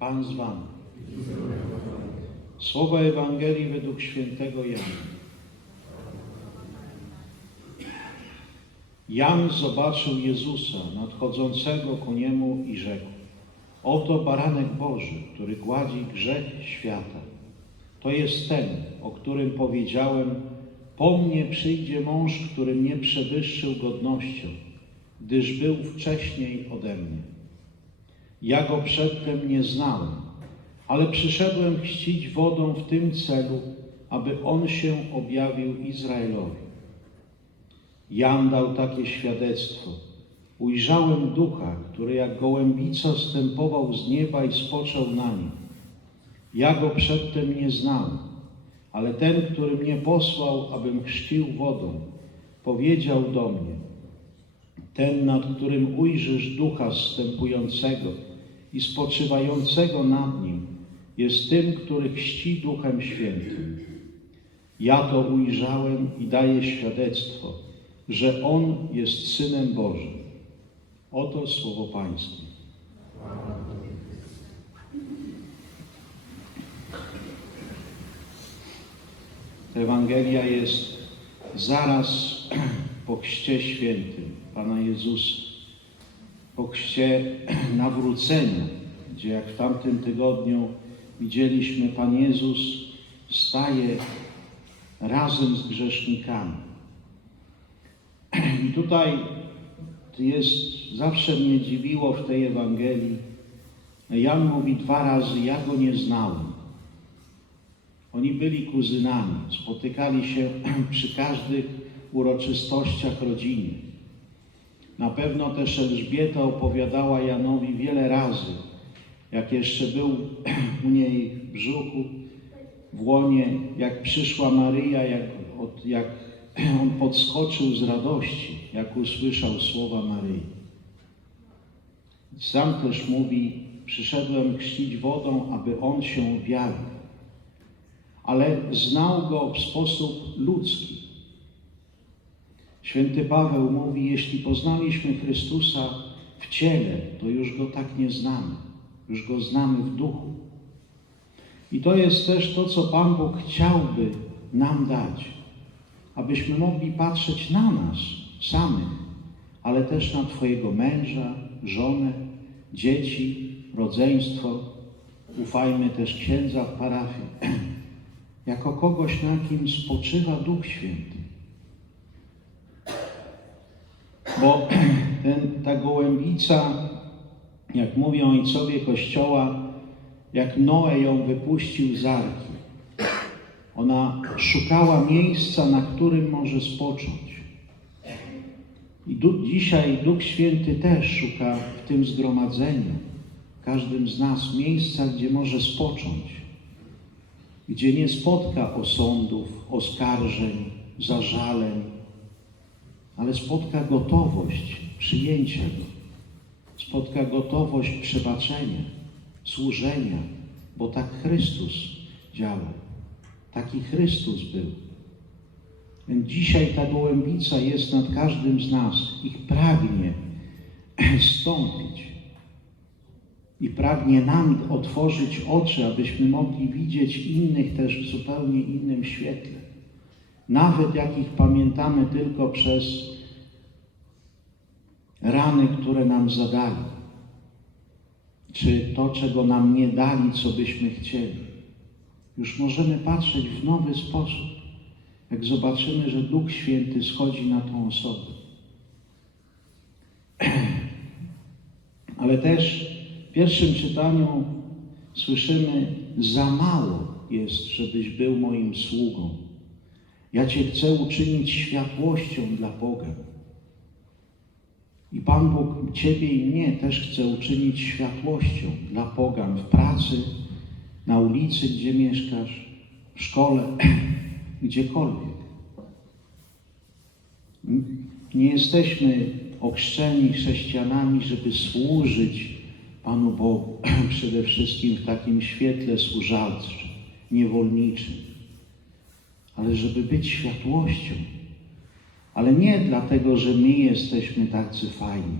Pan z Wami. Słowa Ewangelii według świętego Jana. Jan zobaczył Jezusa nadchodzącego ku niemu i rzekł: Oto baranek Boży, który gładzi grzech świata. To jest ten, o którym powiedziałem: Po mnie przyjdzie mąż, który mnie przewyższył godnością, gdyż był wcześniej ode mnie. Ja go przedtem nie znałem, ale przyszedłem chrzcić wodą w tym celu, aby on się objawił Izraelowi. Jan dał takie świadectwo. Ujrzałem ducha, który jak gołębica stępował z nieba i spoczął na nim. Ja go przedtem nie znałem, ale ten, który mnie posłał, abym chrzcił wodą, powiedział do mnie, ten, nad którym ujrzysz ducha zstępującego i spoczywającego nad nim, jest tym, który chrzci duchem świętym. Ja to ujrzałem i daję świadectwo, że On jest Synem Bożym. Oto słowo Pańskie. Ewangelia jest zaraz po chrzcie świętym Pana Jezusa, po chrzcie nawrócenia, gdzie jak w tamtym tygodniu widzieliśmy, Pan Jezus staje razem z grzesznikami. I tutaj jest, zawsze mnie dziwiło w tej Ewangelii, Jan mówi dwa razy, ja go nie znałem. Oni byli kuzynami, spotykali się przy każdych uroczystościach rodzinnych. Na pewno też Elżbieta opowiadała Janowi wiele razy, jak jeszcze był u niej w brzuchu, w łonie, jak przyszła Maryja, jak, od, jak on podskoczył z radości, jak usłyszał słowa Maryi. Sam też mówi, przyszedłem chrzcić wodą, aby on się objawił. Ale znał go w sposób ludzki. Święty Paweł mówi, jeśli poznaliśmy Chrystusa w ciele, to już go tak nie znamy. Już go znamy w duchu. I to jest też to, co Pan Bóg chciałby nam dać, abyśmy mogli patrzeć na nas samych, ale też na Twojego męża, żonę, dzieci, rodzeństwo. Ufajmy też księdza w parafii, jako kogoś, na kim spoczywa Duch Święty. Bo ten, ta gołębica, jak mówią ojcowie Kościoła, jak Noe ją wypuścił z arki. Ona szukała miejsca, na którym może spocząć. I du dzisiaj Duch Święty też szuka w tym zgromadzeniu, każdym z nas, miejsca, gdzie może spocząć, gdzie nie spotka osądów, oskarżeń, zażaleń, ale spotka gotowość przyjęcia Go, spotka gotowość przebaczenia, służenia, bo tak Chrystus działał, taki Chrystus był. Więc dzisiaj ta gołębica jest nad każdym z nas i pragnie stąpić. I pragnie nam otworzyć oczy, abyśmy mogli widzieć innych też w zupełnie innym świetle. Nawet jakich pamiętamy tylko przez rany, które nam zadali, czy to, czego nam nie dali, co byśmy chcieli. Już możemy patrzeć w nowy sposób jak zobaczymy, że Duch Święty schodzi na tą osobę. Ale też w pierwszym czytaniu słyszymy, za mało jest, żebyś był moim sługą. Ja Cię chcę uczynić światłością dla Boga. I Pan Bóg Ciebie i mnie też chce uczynić światłością dla pogan w pracy, na ulicy, gdzie mieszkasz, w szkole, gdziekolwiek. Nie jesteśmy ochrzczeni chrześcijanami, żeby służyć Panu Bogu przede wszystkim w takim świetle służalczym, niewolniczym, ale żeby być światłością. Ale nie dlatego, że my jesteśmy tacy fajni,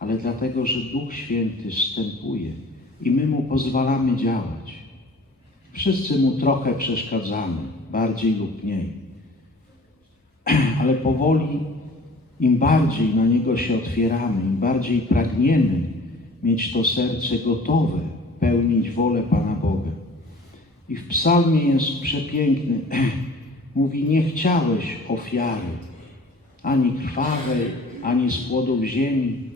ale dlatego, że Duch Święty wstępuje i my mu pozwalamy działać. Wszyscy mu trochę przeszkadzamy, bardziej lub mniej. Ale powoli, im bardziej na niego się otwieramy, im bardziej pragniemy mieć to serce gotowe pełnić wolę Pana Boga. I w psalmie jest przepiękny. Mówi, nie chciałeś ofiary, ani krwawej, ani z płodów ziemi.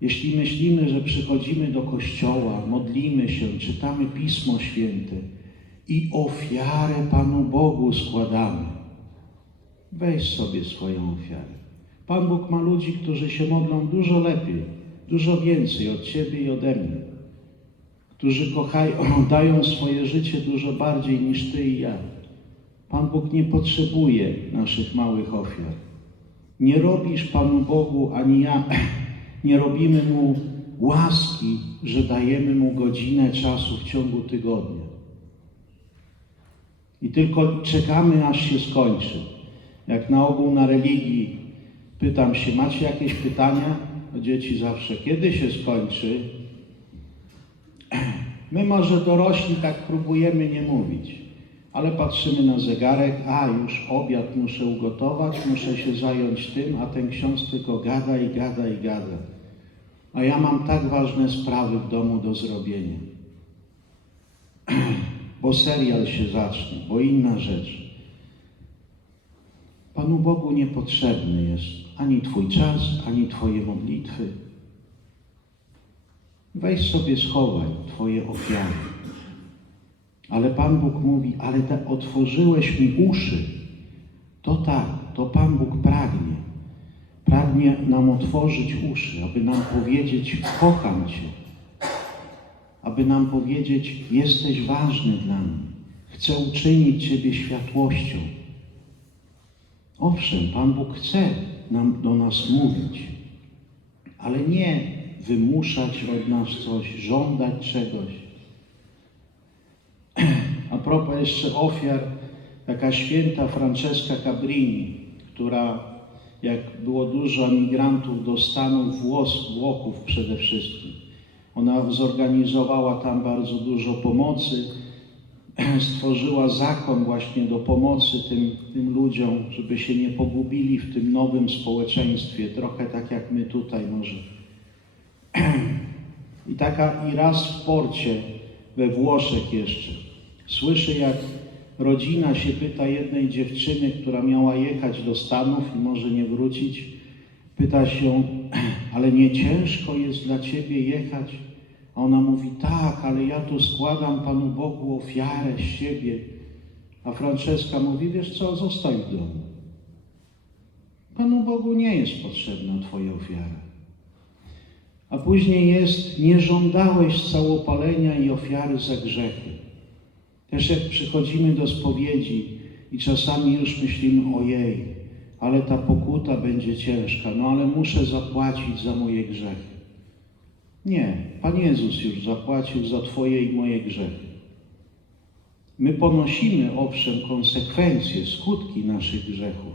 Jeśli myślimy, że przychodzimy do kościoła, modlimy się, czytamy Pismo Święte i ofiarę Panu Bogu składamy, weź sobie swoją ofiarę. Pan Bóg ma ludzi, którzy się modlą dużo lepiej, dużo więcej od Ciebie i ode mnie, którzy kochają, dają swoje życie dużo bardziej niż Ty i ja. Pan Bóg nie potrzebuje naszych małych ofiar. Nie robisz Panu Bogu, ani ja, nie robimy Mu łaski, że dajemy Mu godzinę czasu w ciągu tygodnia. I tylko czekamy, aż się skończy. Jak na ogół na religii pytam się, macie jakieś pytania? Dzieci zawsze, kiedy się skończy? My może dorośli tak próbujemy nie mówić, ale patrzymy na zegarek, a już obiad muszę ugotować, muszę się zająć tym, a ten ksiądz tylko gada i gada i gada. A ja mam tak ważne sprawy w domu do zrobienia. Bo serial się zacznie, bo inna rzecz. Panu Bogu niepotrzebny jest ani Twój czas, ani Twoje modlitwy. Weź sobie schowaj Twoje ofiary. Ale Pan Bóg mówi, ale te otworzyłeś mi uszy. To tak, to Pan Bóg pragnie. Pragnie nam otworzyć uszy, aby nam powiedzieć, kocham Cię. Aby nam powiedzieć, jesteś ważny dla mnie. Chcę uczynić Ciebie światłością. Owszem, Pan Bóg chce nam, do nas mówić, ale nie wymuszać od nas coś, żądać czegoś. A propos jeszcze ofiar, taka święta Francesca Cabrini, która jak było dużo migrantów do Stanów, Włos, Włochów przede wszystkim, ona zorganizowała tam bardzo dużo pomocy, stworzyła zakon właśnie do pomocy tym, tym ludziom, żeby się nie pogubili w tym nowym społeczeństwie, trochę tak jak my tutaj może. I taka i raz w porcie we Włoszech jeszcze słyszę, jak rodzina się pyta jednej dziewczyny, która miała jechać do Stanów i może nie wrócić, pyta się, ale nie ciężko jest dla ciebie jechać? A ona mówi, tak, ale ja tu składam Panu Bogu ofiarę z siebie. A Franceska mówi, wiesz co, zostań w domu. Panu Bogu nie jest potrzebna Twoja ofiara. A później jest, nie żądałeś całopalenia i ofiary za grzechy. Też jak przychodzimy do spowiedzi i czasami już myślimy, ojej, ale ta pokuta będzie ciężka, no ale muszę zapłacić za moje grzechy. Nie, Pan Jezus już zapłacił za Twoje i moje grzechy. My ponosimy owszem konsekwencje, skutki naszych grzechów,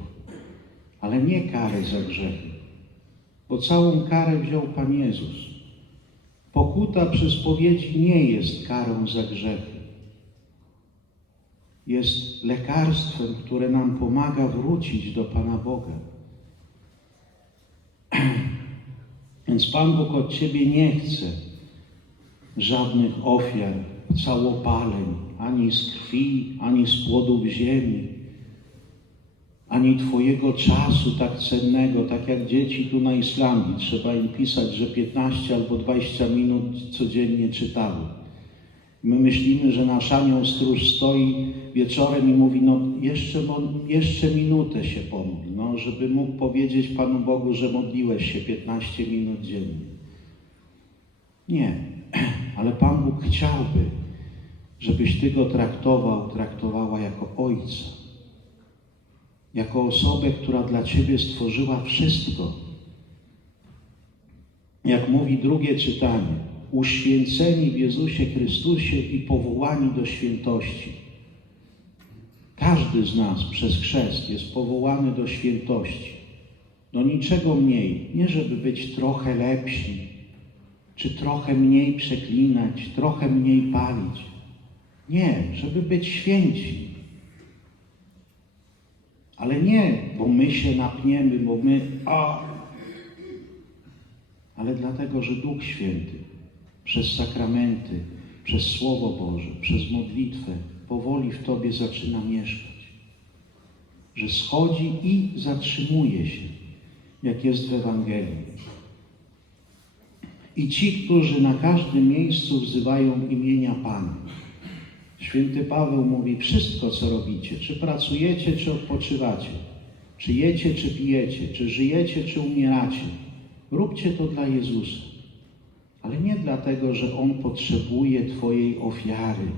ale nie karę za grzechy, bo całą karę wziął Pan Jezus. Pokuta przy spowiedzi nie jest karą za grzechy. Jest lekarstwem, które nam pomaga wrócić do Pana Boga. Więc Pan Bóg od Ciebie nie chce żadnych ofiar, całopaleń, ani z krwi, ani z płodów ziemi, ani Twojego czasu tak cennego, tak jak dzieci tu na Islandii. Trzeba im pisać, że 15 albo 20 minut codziennie czytały. My myślimy, że nasz anioł stróż stoi wieczorem i mówi, no jeszcze, jeszcze minutę się pomódl, no, żeby mógł powiedzieć Panu Bogu, że modliłeś się 15 minut dziennie. Nie, ale Pan Bóg chciałby, żebyś Ty go traktował, traktowała jako Ojca. Jako osobę, która dla Ciebie stworzyła wszystko. Jak mówi drugie czytanie, uświęceni w Jezusie Chrystusie i powołani do świętości. Każdy z nas przez chrzest jest powołany do świętości. Do niczego mniej, nie żeby być trochę lepsi, czy trochę mniej przeklinać, trochę mniej palić. Nie, żeby być święci. Ale nie, bo my się napniemy, bo my, a, ale dlatego, że Duch Święty przez sakramenty, przez Słowo Boże, przez modlitwę powoli w Tobie zaczyna mieszkać. Że schodzi i zatrzymuje się, jak jest w Ewangelii. I ci, którzy na każdym miejscu wzywają imienia Pana. Święty Paweł mówi, wszystko co robicie, czy pracujecie, czy odpoczywacie, czy jecie, czy pijecie, czy żyjecie, czy umieracie, róbcie to dla Jezusa. Ale nie dlatego, że On potrzebuje Twojej ofiary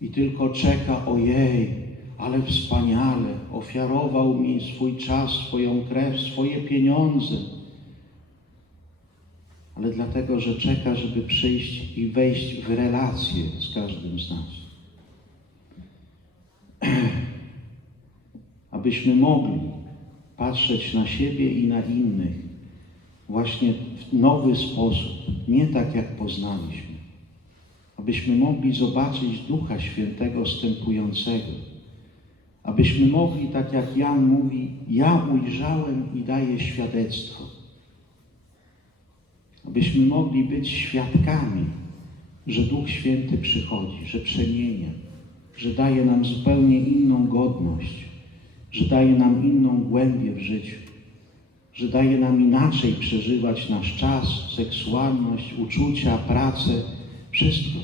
i tylko czeka, ojej, ale wspaniale, ofiarował mi swój czas, swoją krew, swoje pieniądze. Ale dlatego, że czeka, żeby przyjść i wejść w relację z każdym z nas. Abyśmy mogli patrzeć na siebie i na innych właśnie w nowy sposób, nie tak jak poznaliśmy. Abyśmy mogli zobaczyć Ducha Świętego stępującego. Abyśmy mogli, tak jak Jan mówi, ja ujrzałem i daję świadectwo. Abyśmy mogli być świadkami, że Duch Święty przychodzi, że przemienia, że daje nam zupełnie inną godność, że daje nam inną głębię w życiu że daje nam inaczej przeżywać nasz czas, seksualność, uczucia, pracę, wszystko.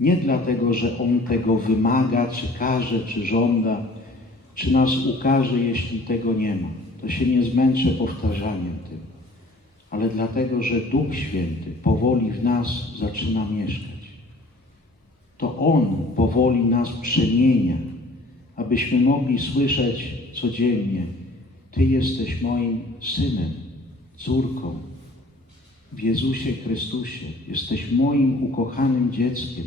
Nie dlatego, że On tego wymaga, czy każe, czy żąda, czy nas ukaże, jeśli tego nie ma. To się nie zmęczę powtarzaniem tego. Ale dlatego, że Duch Święty powoli w nas zaczyna mieszkać. To On powoli nas przemienia, abyśmy mogli słyszeć codziennie ty jesteś moim synem, córką. W Jezusie Chrystusie jesteś moim ukochanym dzieckiem.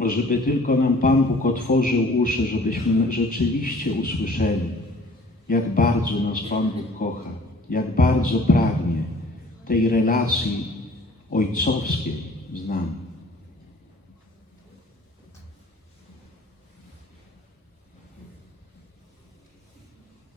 Żeby tylko nam Pan Bóg otworzył uszy, żebyśmy rzeczywiście usłyszeli, jak bardzo nas Pan Bóg kocha, jak bardzo pragnie tej relacji ojcowskiej z nami.